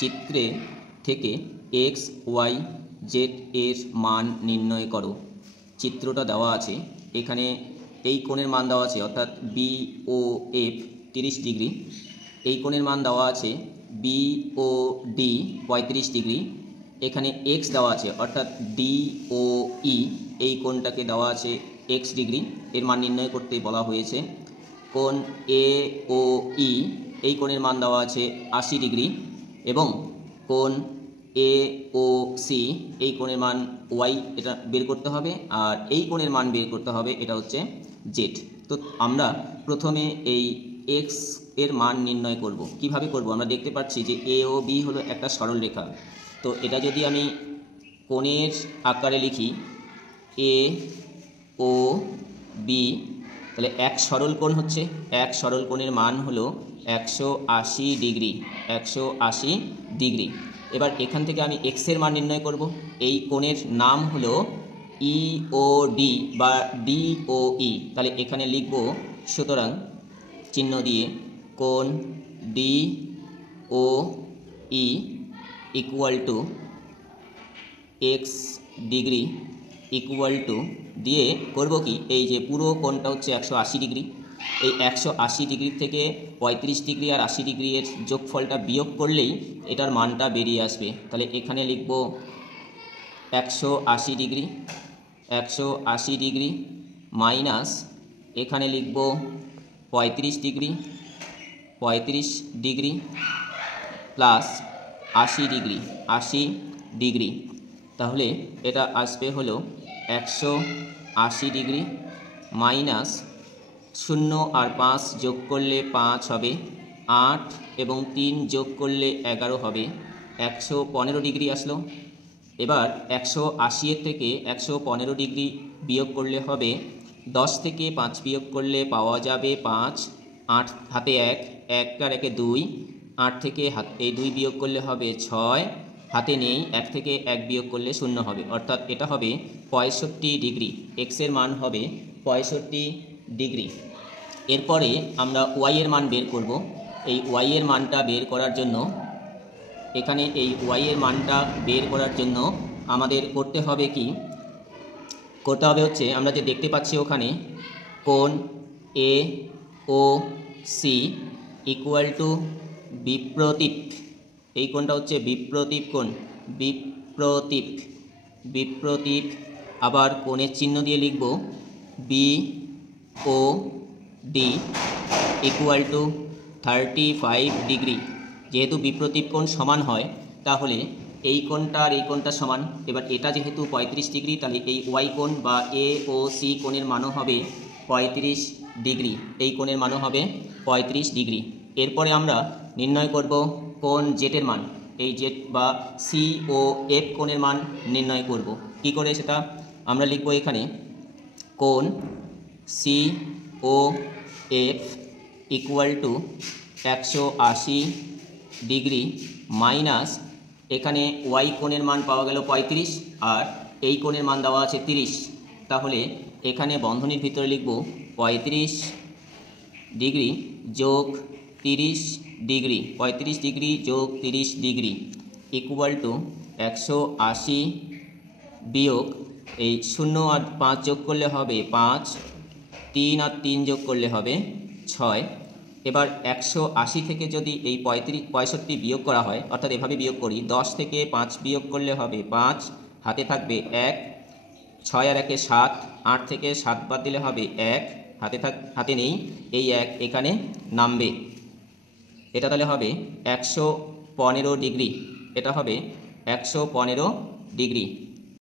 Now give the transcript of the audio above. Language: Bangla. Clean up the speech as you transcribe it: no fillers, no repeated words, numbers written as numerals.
চিত্রে থেকে এক্স ওয়াই জেড এর মান নির্ণয় করো। চিত্রটা দেওয়া আছে, এখানে এই কোণের মান দেওয়া আছে অর্থাৎ BOF 30 ডিগ্রি, এই কোণের মান দেওয়া আছে BOD 35 ডিগ্রি, এখানে এক্স দেওয়া আছে অর্থাৎ DOE এই কোণটাকে দেওয়া আছে x ডিগ্রি, এর মান নির্ণয় করতে বলা হয়েছে। কোণ AOE এই কোণের মান দেওয়া আছে 80 ডিগ্রি এবং কোণ AOC এই কোণের মান y এটা বের করতে হবে, আর এই কোণের মান বের করতে হবে এটা হচ্ছে z। তো আমরা প্রথমে এই x এর মান নির্ণয় করব। কিভাবে করব? আমরা দেখতে পাচ্ছি যে AOB হলো একটা সরল রেখা, তো এটা যদি আমি কোণের আকারে লিখি AOB, তাহলে এক সরল কোণ হচ্ছে, এক সরল কোণের মান হলো 180 ডিগ্রি, 180 ডিগ্রি। এবার এখান থেকে আমি x এর মান নির্ণয় করব। এই কোণের নাম হলো EOD বা DOE, তাহলে এখানে লিখব সুতরাং চিহ্ন দিয়ে কোণ DOE equal to x degree equal to দিয়ে করব কি, এই যে পুরো কোণটা হচ্ছে 180 ডিগ্রি, এই 180 ডিগ্রি থেকে 35 ডিগ্রি আর 80 ডিগ্রি এর যোগফলটা বিয়োগ করলেই এটার মানটা বেরিয়ে আসবে। তাহলে এখানে লিখব 180 ডিগ্রি, 180 ডিগ্রি মাইনাস এখানে লিখব 35 degree, 35 degree plus 80 degree, 80 degree. তাহলে এটা আসবে হলো 180 ডিগ্রি মাইনাস 0 আর 5 যোগ করলে 5 হবে, 8 এবং 3 যোগ করলে 11 হবে, 115 ডিগ্রি আসলো। এবার 180 এর থেকে 115 ডিগ্রি বিয়োগ করলে হবে 10 থেকে 5 বিয়োগ করলে পাওয়া যাবে 5, 8 হাতে 1, 1 আর 1 2, 8 থেকে এই 2 বিয়োগ করলে হবে 6, হাতে নেই, 1 থেকে 1 বিয়োগ করলে 0 হবে, অর্থাৎ এটা হবে 65 ডিগ্রি, x এর মান হবে 65 ডিগ্রি। এরপরে আমরা y এর মান বের করব। এই y এর মানটা বের করার জন্য এখানে এই y এর মানটা বের করার জন্য আমাদের করতে হবে কি, করতে হবে হচ্ছে আমরা যে দেখতে পাচ্ছি ওখানে কোণ AOC ইকুয়াল টু বিপ্রতীপ, এই কোণটা হচ্ছে বিপ্রতীপ কোণ, বিপ্রতীপ। আবার কোণের চিহ্ন দিয়ে লিখব BOD ইকুয়াল টু 35 ডিগ্রি। যেহেতু বিপ্রতীপ কোণ সমান হয় তাহলে এই কোণটা আর এই কোণটা সমান। এবার এটা যেহেতু 35 ডিগ্রি, তাহলে এই y কোণ বা AOC কোণের মানও হবে 35 ডিগ্রি, এই কোণের মানও হবে 35 ডিগ্রি। এরপরে আমরা নির্ণয় করব কোণ z এর মান, এই z বা COF কোণের মান নির্ণয় করব। কি করে সেটা আমরা লিখব, এখানে কোণ COF equal to 180 degree minus এখানে y কোণের মান পাওয়া গেল 35 আর এই কোণের মান দেওয়া আছে 30, তাহলে এখানে বন্ধনীর ভিতরে লিখব 35 ডিগ্রি যোগ 30 ডিগ্রি, 35 ডিগ্রি যোগ 30 ডিগ্রি ইকুয়াল টু 180 বিয়োগ এই 0 আর 5 যোগ করলে হবে 5, 3 আর 3 যোগ করলে হবে 6। এবার 180 থেকে যদি এই 65 বিয়োগ করা হয়, অর্থাৎ এভাবে বিয়োগ করি, 10 থেকে 5 বিয়োগ করলে হবে 5, হাতে থাকবে 1, 6 আর 1 7, 8 থেকে 7 বাদ দিলে হবে 1, হাতে নেই, এই 1 এখানে নামবে, এটা তাহলে হবে 115 ডিগ্রি, এটা হবে 115 ডিগ্রি।